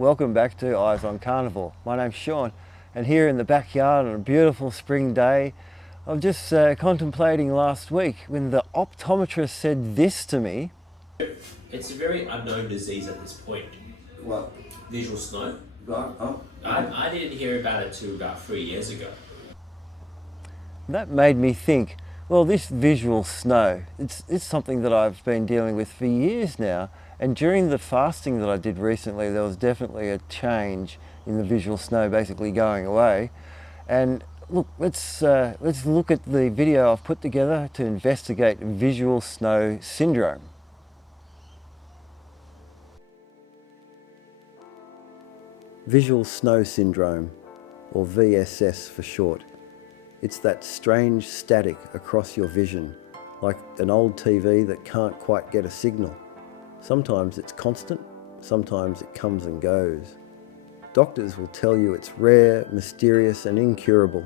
welcome back to Eyes on Carnivore. My name's Sean, and here in the backyard on a beautiful spring day, I was just contemplating last week when the optometrist said this to me. It's a very unknown disease at this point. What? Visual snow. Oh. I didn't hear about it till about 3 years ago. That made me think, well, this visual snow, it's something that I've been dealing with for years now. And during the fasting that I did recently, there was definitely a change in the visual snow basically going away. And look, let's look at the video I've put together to investigate visual snow syndrome. Visual snow syndrome, or VSS for short. It's that strange static across your vision, like an old TV that can't quite get a signal. Sometimes it's constant, sometimes it comes and goes. Doctors will tell you it's rare, mysterious and incurable.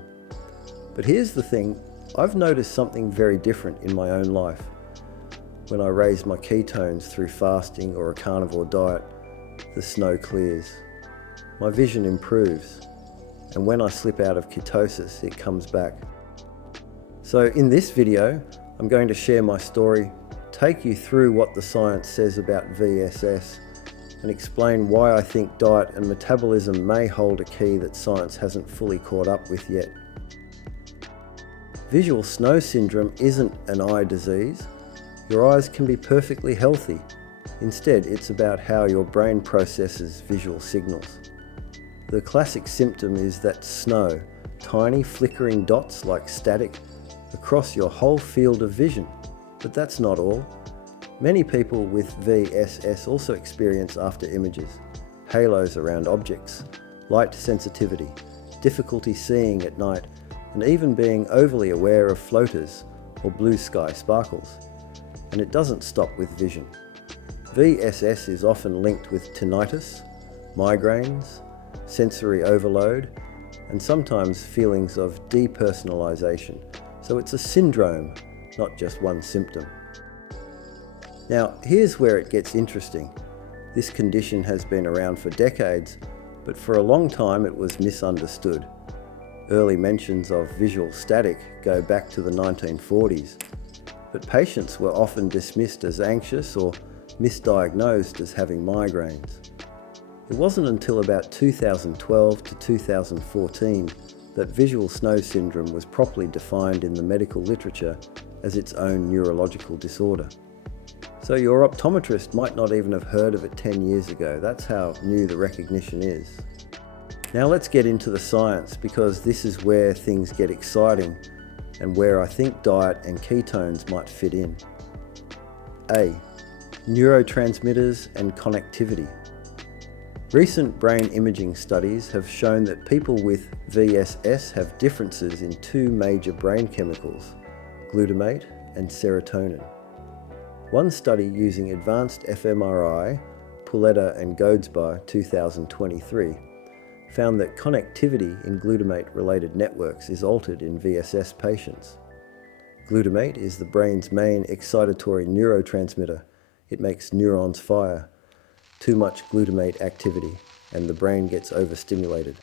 But here's the thing, I've noticed something very different in my own life. When I raise my ketones through fasting or a carnivore diet, the snow clears. My vision improves, and when I slip out of ketosis, it comes back. So in this video, I'm going to share my story, take you through what the science says about VSS, and explain why I think diet and metabolism may hold a key that science hasn't fully caught up with yet. Visual snow syndrome isn't an eye disease. Your eyes can be perfectly healthy. Instead, it's about how your brain processes visual signals. The classic symptom is that snow, tiny flickering dots like static, across your whole field of vision. But that's not all. Many people with VSS also experience after images, halos around objects, light sensitivity, difficulty seeing at night, and even being overly aware of floaters or blue sky sparkles. And it doesn't stop with vision. VSS is often linked with tinnitus, migraines, sensory overload, and sometimes feelings of depersonalization. So it's a syndrome, not just one symptom. Now, here's where it gets interesting. This condition has been around for decades, but for a long time it was misunderstood. Early mentions of visual static go back to the 1940s, but patients were often dismissed as anxious or misdiagnosed as having migraines. It wasn't until about 2012 to 2014 that visual snow syndrome was properly defined in the medical literature as its own neurological disorder. So your optometrist might not even have heard of it 10 years ago. That's how new the recognition is. Now let's get into the science, because this is where things get exciting and where I think diet and ketones might fit in. A. Neurotransmitters and connectivity. Recent brain imaging studies have shown that people with VSS have differences in two major brain chemicals, glutamate and serotonin. One study using advanced fMRI, Puletta and Godesbar 2023, found that connectivity in glutamate-related networks is altered in VSS patients. Glutamate is the brain's main excitatory neurotransmitter. It makes neurons fire. Too much glutamate activity, and the brain gets overstimulated.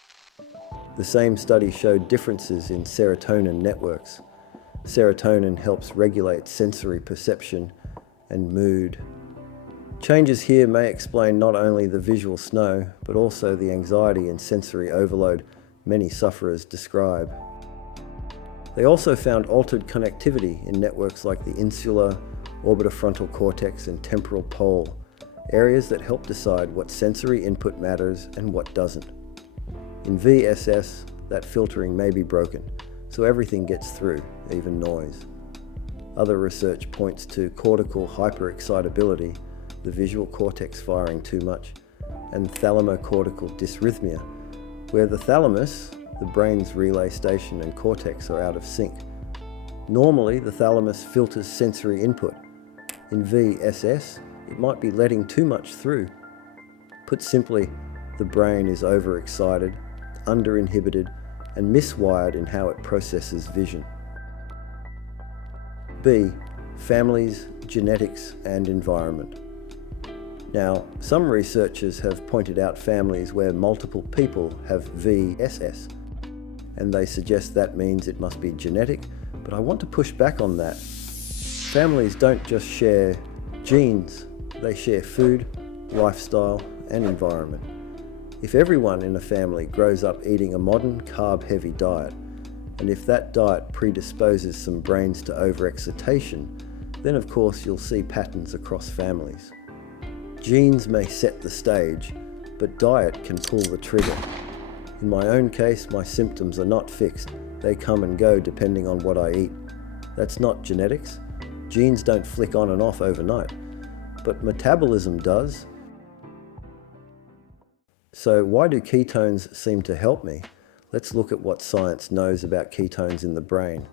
The same study showed differences in serotonin networks. Serotonin helps regulate sensory perception and mood. Changes here may explain not only the visual snow, but also the anxiety and sensory overload many sufferers describe. They also found altered connectivity in networks like the insular, orbitofrontal cortex and temporal pole, areas that help decide what sensory input matters and what doesn't. In VSS, that filtering may be broken, so everything gets through, even noise. Other research points to cortical hyperexcitability, the visual cortex firing too much, and thalamocortical dysrhythmia, where the thalamus, the brain's relay station, and cortex are out of sync. Normally, the thalamus filters sensory input. In VSS, it might be letting too much through. Put simply, the brain is overexcited, underinhibited, and miswired in how it processes vision. B. Families, genetics, and environment. Now, some researchers have pointed out families where multiple people have VSS, and they suggest that means it must be genetic, but I want to push back on that. Families don't just share genes, they share food, lifestyle, and environment. If everyone in a family grows up eating a modern carb-heavy diet, and if that diet predisposes some brains to overexcitation, then of course you'll see patterns across families. Genes may set the stage, but diet can pull the trigger. In my own case, my symptoms are not fixed. They come and go depending on what I eat. That's not genetics. Genes don't flick on and off overnight, but metabolism does. So why do ketones seem to help me? Let's look at what science knows about ketones in the brain.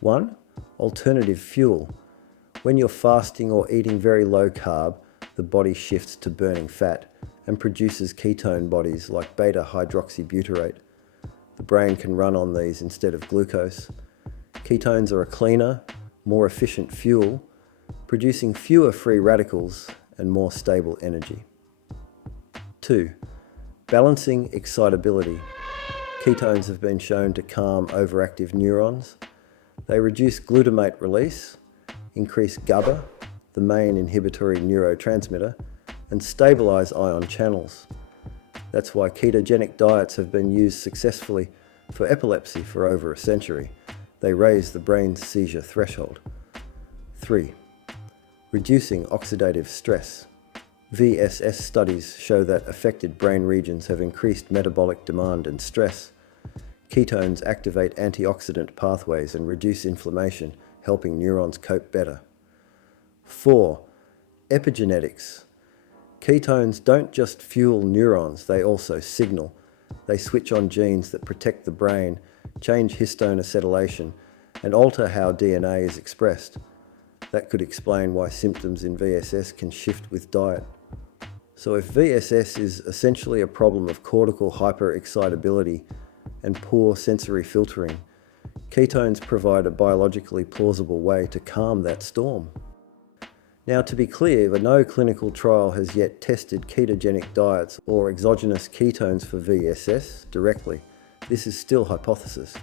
1. Alternative fuel. When you're fasting or eating very low carb, the body shifts to burning fat and produces ketone bodies like beta-hydroxybutyrate. The brain can run on these instead of glucose. Ketones are a cleaner, more efficient fuel, producing fewer free radicals and more stable energy. 2. Balancing excitability. Ketones have been shown to calm overactive neurons. They reduce glutamate release, increase GABA, the main inhibitory neurotransmitter, and stabilize ion channels. That's why ketogenic diets have been used successfully for epilepsy for over a century. They raise the brain's seizure threshold. 3. Reducing oxidative stress. VSS studies show that affected brain regions have increased metabolic demand and stress. Ketones activate antioxidant pathways and reduce inflammation, helping neurons cope better. 4. Epigenetics. Ketones don't just fuel neurons, they also signal. They switch on genes that protect the brain, change histone acetylation, and alter how DNA is expressed. That could explain why symptoms in VSS can shift with diet. So if VSS is essentially a problem of cortical hyperexcitability and poor sensory filtering, ketones provide a biologically plausible way to calm that storm. Now, to be clear, no clinical trial has yet tested ketogenic diets or exogenous ketones for VSS directly. This is still hypothesis.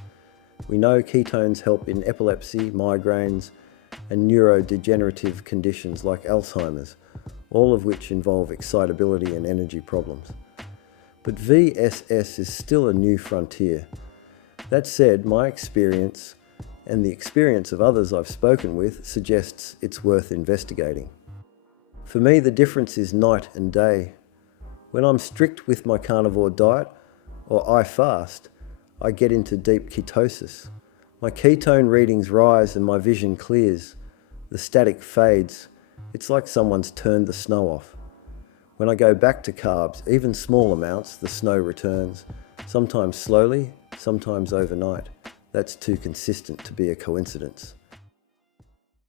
We know ketones help in epilepsy, migraines, and neurodegenerative conditions like Alzheimer's, all of which involve excitability and energy problems. But VSS is still a new frontier. That said, my experience and the experience of others I've spoken with suggests it's worth investigating. For me, the difference is night and day. When I'm strict with my carnivore diet, or I fast, I get into deep ketosis. My ketone readings rise and my vision clears. The static fades. It's like someone's turned the snow off. When I go back to carbs, even small amounts, the snow returns, sometimes slowly, sometimes overnight. That's too consistent to be a coincidence.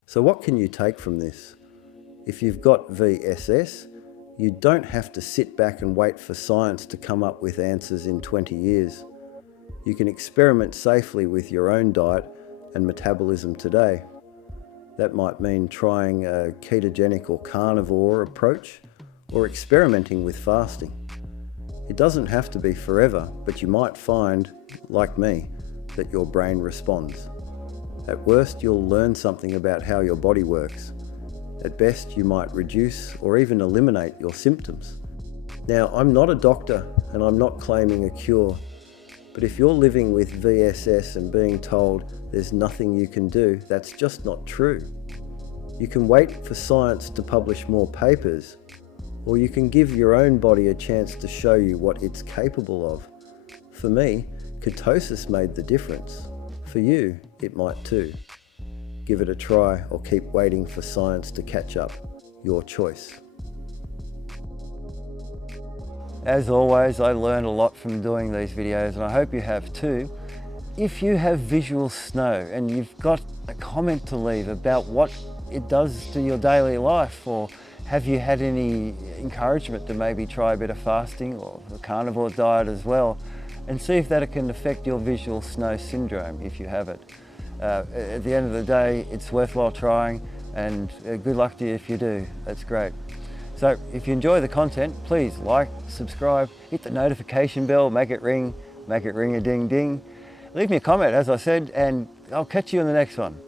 So what can you take from this? If you've got VSS, you don't have to sit back and wait for science to come up with answers in 20 years. You can experiment safely with your own diet and metabolism today. That might mean trying a ketogenic or carnivore approach, or experimenting with fasting. It doesn't have to be forever, but you might find, like me, that your brain responds. At worst, you'll learn something about how your body works. At best, you might reduce or even eliminate your symptoms. Now, I'm not a doctor and I'm not claiming a cure, but if you're living with VSS and being told there's nothing you can do, that's just not true. You can wait for science to publish more papers, or you can give your own body a chance to show you what it's capable of. For me, ketosis made the difference. For you, it might too. Give it a try or keep waiting for science to catch up. Your choice. As always, I learned a lot from doing these videos, and I hope you have too. If you have visual snow and you've got a comment to leave about what it does to your daily life, or have you had any encouragement to maybe try a bit of fasting or a carnivore diet as well, and see if that can affect your visual snow syndrome if you have it. At the end of the day, it's worthwhile trying, and good luck to you if you do. That's great. So if you enjoy the content, please like, subscribe, hit the notification bell, make it ring a ding ding. Leave me a comment, as I said, and I'll catch you in the next one.